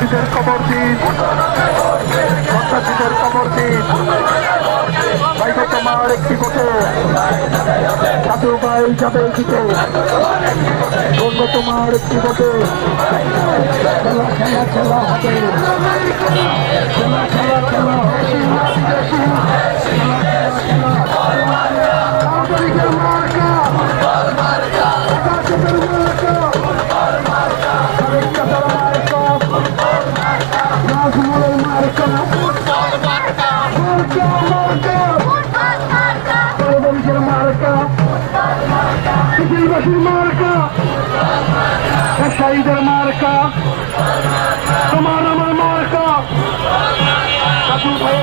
সন্ত্রাসীদের কবর দিন, সন্ত্রাসীদের কবর দিন। ভাইকে তোমার একটি ভোটে সাধু ভাই যাবে জিতে, বন্ধু তোমার একটি ভোটে খেলা খেলা খেলা হবে, খেলা খেলা খেলা মার্কা, শহীদের মার্কা, তোমার আমার মার্কা, সাধু ভাই